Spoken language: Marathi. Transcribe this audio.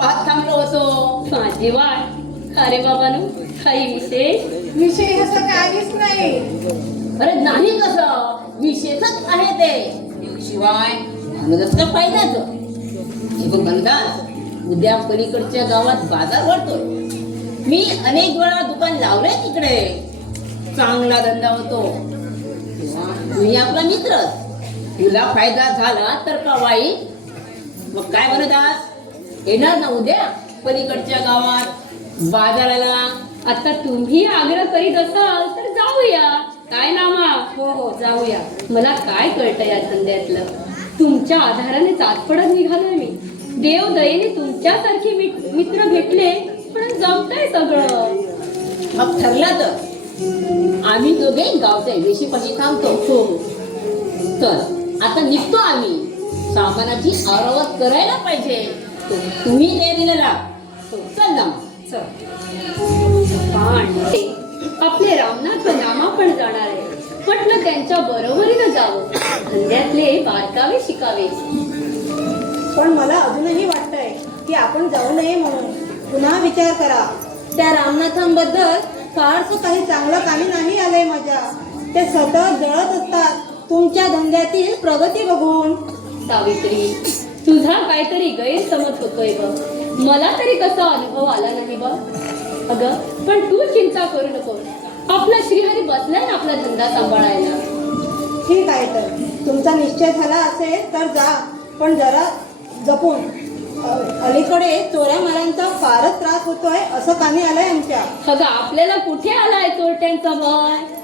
पाहत थांबलो होतो. माझी वाट. अरे बाबांनो, काही विशेष? विषय असं काहीच नाही. अरे नाही कसं, विशेषच आहे ते. शिवाय अनुदत्त फायद्याचं. हे बघ बनदास, उद्या पलीकडच्या गावात बाजार भरतोय. मी अनेक वेळा दुकान लावलंय तिकडे. चांगला धंदा होतो. मी आपला मित्र. तुला फायदा झाला तर का वाईट? मग काय बनदास, येणार ना उद्या पलीकडच्या गावात बाजाराला? आता तुम्ही आग्रह करीत असाल तर जाऊया. काय नामा? हो जाऊया. मला काय कळतं या धंद्यातलं. तुमच्या आधाराने चाचपडत निघालोय मी. देव दयेने तुमच्यासारखे मित्र भेटले, पण जमतंय सगळं. मग ठरलं तर आम्ही दोघे गावच्या वेशीपाशी थांबतो. हो. तर आता निघतो आम्ही. सामानाची आरावत करायला पाहिजे. तुम्ही तयारीला लाग. चल ना. पण आपले रामनाथ नामा पण जाणार आहे. म्हटलं त्यांच्या बरोबरीनं जावं. धंद्यातले बारकावे शिकावे. पण मला अजूनही वाटतंय की आपण जाऊ नये म्हणून. पुन्हा विचार करा. त्या रामनाथांबद्दल फारसं काही चांगलं काही नाही आलंय माझ्या. ते सतत जळत असतात तुमच्या धंद्यातील प्रगती बघून. सावित्री, तुझा काहीतरी गैरसमज होतोय बघ. मला तरी कसा अनुभव आला नाही बघ. अगं, पण तू चिंता करू नको. आपला श्रीहरी बसलाय ना आपला धंदा सांभाळायला. ठीक आहे, तर तुमचा निश्चय झाला असेल तर जा, पण जरा जपून. अलीकडे चोऱ्या मारांचा फारच त्रास होतोय असं कानी आलंय आमच्या. अगं, आपल्याला कुठे आलाय चोरट्यांचा भय?